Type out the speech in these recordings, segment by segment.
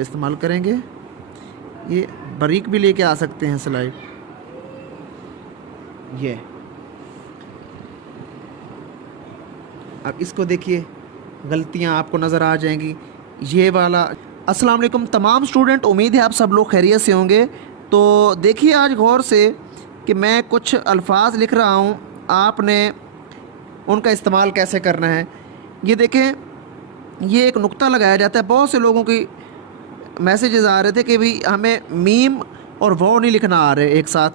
इस्तेमाल करेंगे। ये बारीक भी लेके आ सकते हैं स्लाइड। ये अब इसको देखिए, गलतियां आपको नज़र आ जाएंगी। ये वाला। अस्सलाम वालेकुम तमाम स्टूडेंट, उम्मीद है आप सब लोग खैरियत से होंगे। तो देखिए आज गौर से कि मैं कुछ अल्फाज लिख रहा हूँ, आपने उनका इस्तेमाल कैसे करना है। ये देखें, ये एक नुक्ता लगाया जाता है। बहुत से लोगों की मैसेजेस आ रहे थे कि भाई हमें मीम और वो नहीं लिखना आ रहे एक साथ।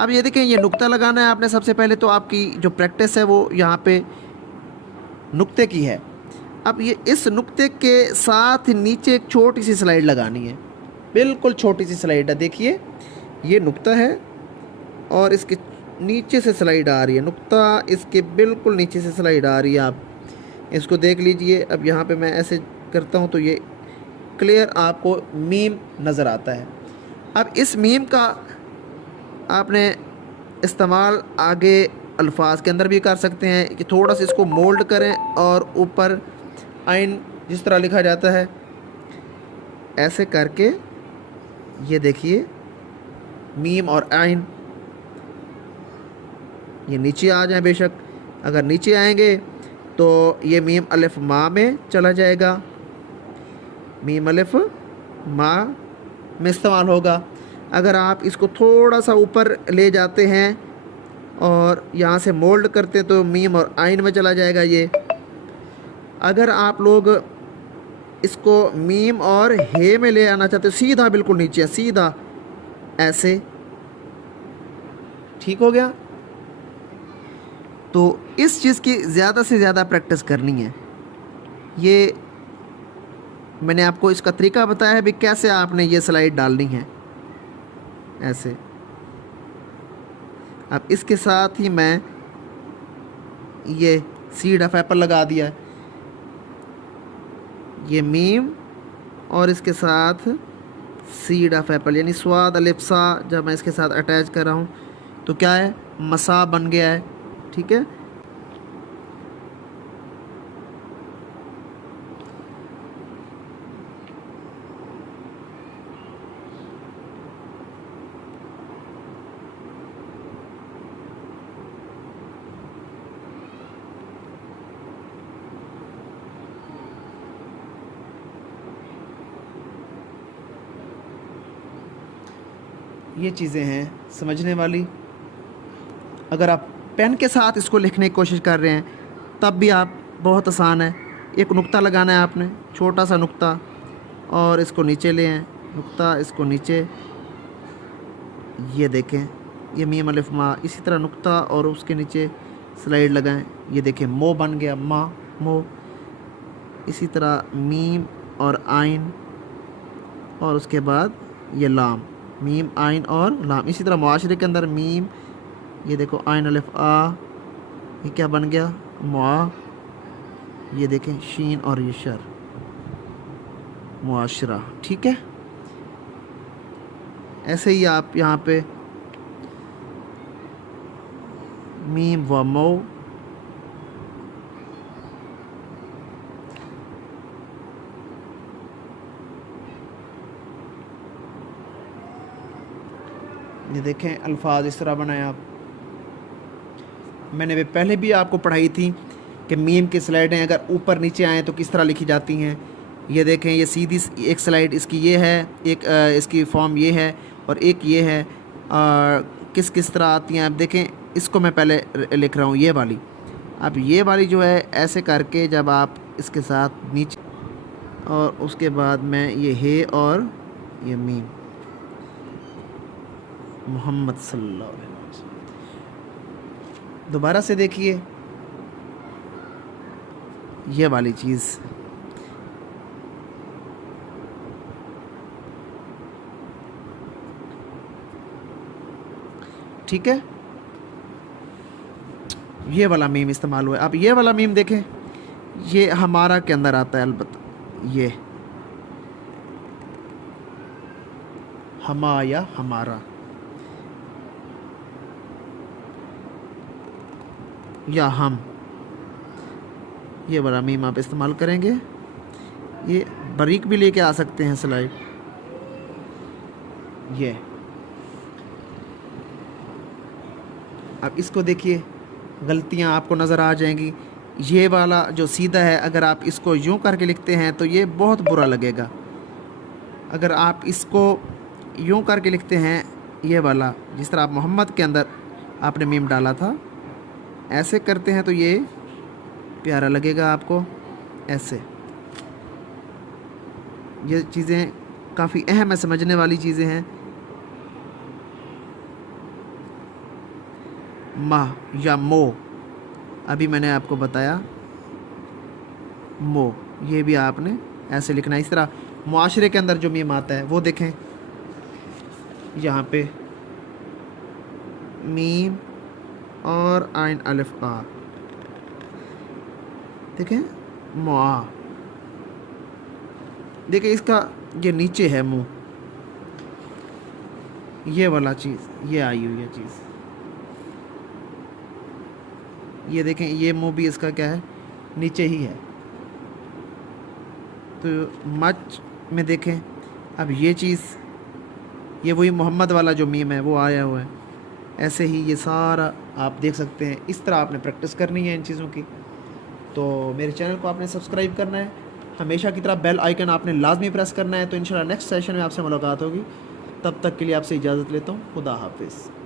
अब ये देखें, ये नुक्ता लगाना है आपने। सबसे पहले तो आपकी जो प्रैक्टिस है वो यहाँ पे नुक्ते की है। अब ये इस नुक्ते के साथ नीचे एक छोटी सी स्लाइड लगानी है, बिल्कुल छोटी सी स्लाइड है। देखिए ये नुक्ता है और इसके नीचे से स्लाइड आ रही है, नुक्ता इसके बिल्कुल नीचे से स्लाइड आ रही है। आप इसको देख लीजिए। अब यहाँ पे मैं ऐसे करता हूँ तो ये क्लियर आपको मीम नज़र आता है। अब इस मीम का आपने इस्तेमाल आगे अल्फाज के अंदर भी कर सकते हैं कि थोड़ा सा इसको मोल्ड करें और ऊपर आइन जिस तरह लिखा जाता है ऐसे करके, ये देखिए मीम और आइन ये नीचे आ जाए। बेशक अगर नीचे आएंगे तो ये मीम अलिफ माँ में चला जाएगा, मीम अलिफ माँ में इस्तेमाल होगा। अगर आप इसको थोड़ा सा ऊपर ले जाते हैं और यहाँ से मोल्ड करते हैं तो मीम और आइन में चला जाएगा ये। अगर आप लोग इसको मीम और हे में ले आना चाहते हो, सीधा बिल्कुल नीचे है, सीधा ऐसे, ठीक हो गया। तो इस चीज़ की ज़्यादा से ज़्यादा प्रैक्टिस करनी है। ये मैंने आपको इसका तरीका बताया है भी कैसे आपने ये स्लाइड डालनी है ऐसे। अब इसके साथ ही मैं ये सीड ऑफ एप्पल लगा दिया है, ये मीम और इसके साथ सीड ऑफ एप्पल यानी स्वाद अलिफ्सा। जब मैं इसके साथ अटैच कर रहा हूँ तो क्या है, मसा बन गया है। ठीक है, ये चीज़ें हैं समझने वाली। अगर आप पेन के साथ इसको लिखने की कोशिश कर रहे हैं तब भी आप बहुत आसान है। एक नुक्ता लगाना है आपने, छोटा सा नुक्ता, और इसको नीचे ले आए, नुक्ता इसको नीचे। ये देखें, ये मीम अलिफ माँ, इसी तरह नुक्ता और उसके नीचे स्लाइड लगाएं। ये देखें मो बन गया, माँ मो। इसी तरह मीम और आइन और उसके बाद ये लाम, मीम आइन और लाम। इसी तरह मुआशरे के अंदर मीम, ये देखो आइन अलिफ आ, ये क्या बन गया, मुआ। ये देखें शीन और ये शर, मुआशरा। ठीक है, ऐसे ही आप यहाँ पे मीम व मो, ये देखें अल्फाज इस तरह बनाए आप। मैंने पहले भी आपको पढ़ाई थी कि मीम की स्लाइडें अगर ऊपर नीचे आएँ तो किस तरह लिखी जाती हैं। ये देखें, ये सीधी एक स्लाइड इसकी ये है, एक इसकी फॉर्म ये है और एक ये है। किस किस तरह आती हैं आप देखें। इसको मैं पहले लिख रहा हूँ ये वाली। अब ये वाली जो है ऐसे करके जब आप इसके साथ नीचे, और उसके बाद मैं ये हे और ये मीम, मोहम्मद सल्लल्लाहु अलैहि वसल्लम। दोबारा से देखिए ये वाली चीज़। ठीक है, ये वाला मीम इस्तेमाल हुआ है। अब ये वाला मीम देखें, ये हमारा के अंदर आता है। अलबत्ता ये हमा या हमारा या हम, ये वाला मीम आप इस्तेमाल करेंगे। ये बारीक भी लेके आ सकते हैं स्लाइड। ये अब इसको देखिए, गलतियां आपको नज़र आ जाएंगी। ये वाला जो सीधा है, अगर आप इसको यूं करके लिखते हैं तो ये बहुत बुरा लगेगा। अगर आप इसको यूं करके लिखते हैं, ये वाला जिस तरह आप मोहम्मद के अंदर आपने मीम डाला था, ऐसे करते हैं तो ये प्यारा लगेगा आपको। ऐसे ये चीज़ें काफ़ी अहम है, समझने वाली चीज़ें हैं। माह या मो, अभी मैंने आपको बताया मो, ये भी आपने ऐसे लिखना है। इस तरह मुआशरे के अंदर जो मीम आता है वो देखें, यहाँ पे मीम और आइन अलिफ का, देखें मुआ, देखिए इसका ये नीचे है मुंह, ये वाला चीज़ ये आई हुई है चीज़, ये देखें ये मुंह भी इसका क्या है, नीचे ही है। तो मच में देखें, अब ये चीज़, ये वही मोहम्मद वाला जो मीम है वो आया हुआ है। ऐसे ही ये सारा आप देख सकते हैं। इस तरह आपने प्रैक्टिस करनी है इन चीज़ों की। तो मेरे चैनल को आपने सब्सक्राइब करना है, हमेशा की तरह बेल आइकन आपने लाजमी प्रेस करना है। तो इंशाल्लाह नेक्स्ट सेशन में आपसे मुलाकात होगी। तब तक के लिए आपसे इजाज़त लेता हूँ। खुदा हाफिज़।